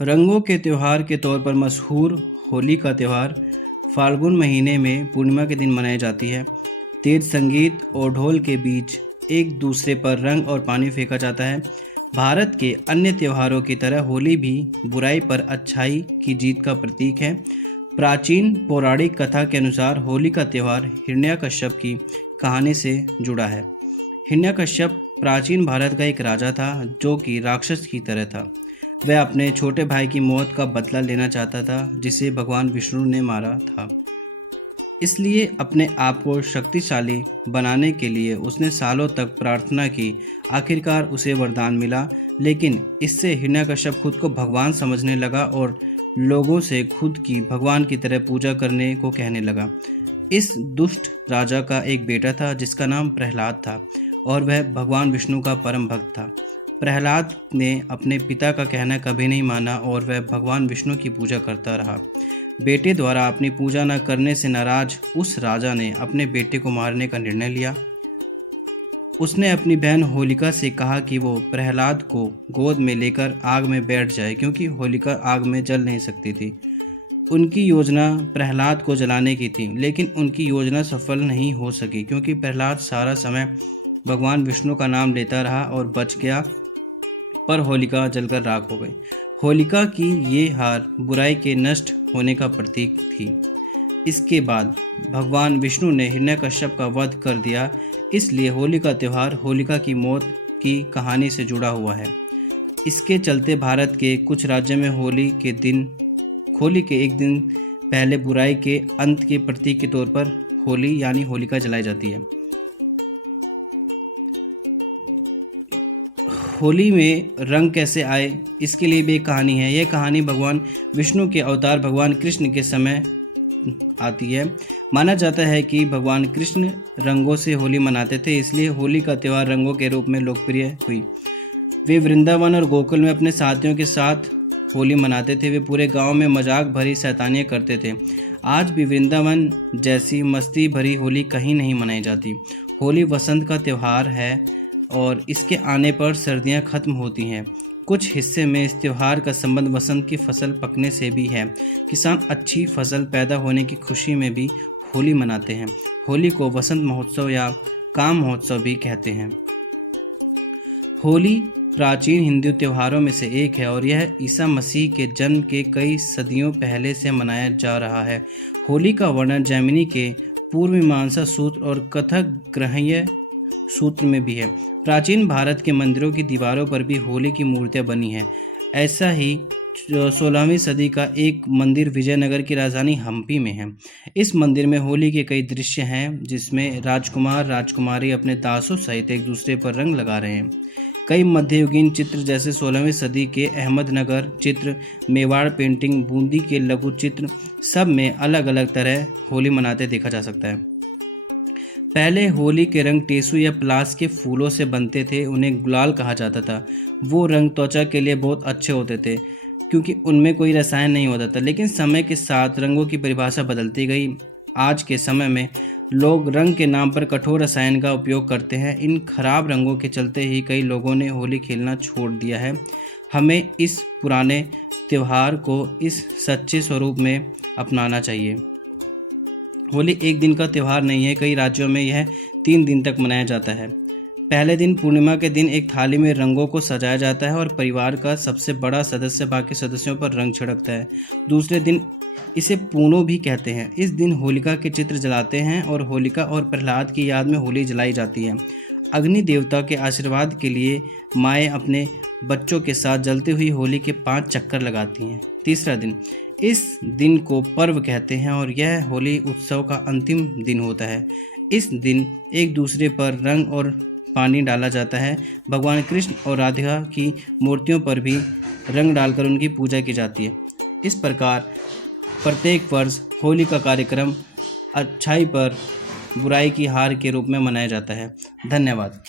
रंगों के त्यौहार के तौर पर मशहूर होली का त्यौहार फाल्गुन महीने में पूर्णिमा के दिन मनाई जाती है। तेज संगीत और ढोल के बीच एक दूसरे पर रंग और पानी फेंका जाता है। भारत के अन्य त्योहारों की तरह होली भी बुराई पर अच्छाई की जीत का प्रतीक है। प्राचीन पौराणिक कथा के अनुसार होली का त्यौहार हिरण्यकश्यप की कहानी से जुड़ा है। हिरण्यकश्यप प्राचीन भारत का एक राजा था जो कि राक्षस की तरह था। वह अपने छोटे भाई की मौत का बदला लेना चाहता था जिसे भगवान विष्णु ने मारा था। इसलिए अपने आप को शक्तिशाली बनाने के लिए उसने सालों तक प्रार्थना की। आखिरकार उसे वरदान मिला, लेकिन इससे हिरण्यकश्यप खुद को भगवान समझने लगा और लोगों से खुद की भगवान की तरह पूजा करने को कहने लगा। इस दुष्ट राजा का एक बेटा था जिसका नाम प्रहलाद था और वह भगवान विष्णु का परम भक्त था। प्रहलाद ने अपने पिता का कहना कभी नहीं माना और वह भगवान विष्णु की पूजा करता रहा। बेटे द्वारा अपनी पूजा न करने से नाराज उस राजा ने अपने बेटे को मारने का निर्णय लिया। उसने अपनी बहन होलिका से कहा कि वो प्रहलाद को गोद में लेकर आग में बैठ जाए, क्योंकि होलिका आग में जल नहीं सकती थी। उनकी योजना प्रहलाद को जलाने की थी, लेकिन उनकी योजना सफल नहीं हो सकी क्योंकि प्रहलाद सारा समय भगवान विष्णु का नाम लेता रहा और बच गया, पर होलिका जलकर राख हो गई। होलिका की ये हार बुराई के नष्ट होने का प्रतीक थी। इसके बाद भगवान विष्णु ने हिरण्यकश्यप का वध कर दिया, इसलिए होली का त्यौहार होलिका की मौत की कहानी से जुड़ा हुआ है। इसके चलते भारत के कुछ राज्यों में होली के एक दिन पहले बुराई के अंत के प्रतीक के तौर पर होली यानी होलिका जलाई जाती है। होली में रंग कैसे आए, इसके लिए भी एक कहानी है। यह कहानी भगवान विष्णु के अवतार भगवान कृष्ण के समय आती है। माना जाता है कि भगवान कृष्ण रंगों से होली मनाते थे, इसलिए होली का त्यौहार रंगों के रूप में लोकप्रिय हुई। वे वृंदावन और गोकुल में अपने साथियों के साथ होली मनाते थे। वे पूरे गांव में मजाक भरी शैतानियाँ करते थे। आज भी वृंदावन जैसी मस्ती भरी होली कहीं नहीं मनाई जाती। होली वसंत का त्यौहार है और इसके आने पर सर्दियां खत्म होती हैं। कुछ हिस्से में इस त्यौहार का संबंध वसंत की फसल पकने से भी है। किसान अच्छी फसल पैदा होने की खुशी में भी होली मनाते हैं। होली को वसंत महोत्सव या काम महोत्सव भी कहते हैं। होली प्राचीन हिंदू त्योहारों में से एक है और यह ईसा मसीह के जन्म के कई सदियों पहले से मनाया जा रहा है। होली का वर्णन जैमिनी के पूर्व मीमांसा सूत्र और कथक ग्रहण्य सूत्र में भी है। प्राचीन भारत के मंदिरों की दीवारों पर भी होली की मूर्तियां बनी हैं। ऐसा ही 16वीं सदी का एक मंदिर विजयनगर की राजधानी हम्पी में है। इस मंदिर में होली के कई दृश्य हैं जिसमें राजकुमार राजकुमारी अपने दासों सहित एक दूसरे पर रंग लगा रहे हैं। कई मध्ययुगीन चित्र जैसे 16वीं सदी के अहमदनगर चित्र, मेवाड़ पेंटिंग, बूंदी के लघु चित्र, सब में अलग अलग तरह होली मनाते देखा जा सकता है। पहले होली के रंग टेसू या पलास के फूलों से बनते थे। उन्हें गुलाल कहा जाता था। वो रंग त्वचा के लिए बहुत अच्छे होते थे क्योंकि उनमें कोई रसायन नहीं होता था। लेकिन समय के साथ रंगों की परिभाषा बदलती गई। आज के समय में लोग रंग के नाम पर कठोर रसायन का उपयोग करते हैं। इन खराब रंगों के चलते ही कई लोगों ने होली खेलना छोड़ दिया है। हमें इस पुराने त्यौहार को इस सच्चे स्वरूप में अपनाना चाहिए। होली एक दिन का त्यौहार नहीं है। कई राज्यों में यह 3 दिन तक मनाया जाता है। पहले दिन पूर्णिमा के दिन एक थाली में रंगों को सजाया जाता है और परिवार का सबसे बड़ा सदस्य बाकी सदस्यों पर रंग छिड़कता है। दूसरे दिन इसे पूनो भी कहते हैं। इस दिन होलिका के चित्र जलाते हैं और होलिका और प्रहलाद की याद में होली जलाई जाती है। अग्नि देवता के आशीर्वाद के लिए माएँ अपने बच्चों के साथ जलती हुई होली के 5 चक्कर लगाती हैं। तीसरा दिन, इस दिन को पर्व कहते हैं और यह होली उत्सव का अंतिम दिन होता है। इस दिन एक दूसरे पर रंग और पानी डाला जाता है। भगवान कृष्ण और राधिका की मूर्तियों पर भी रंग डालकर उनकी पूजा की जाती है। इस प्रकार प्रत्येक वर्ष होली का कार्यक्रम अच्छाई पर बुराई की हार के रूप में मनाया जाता है। धन्यवाद।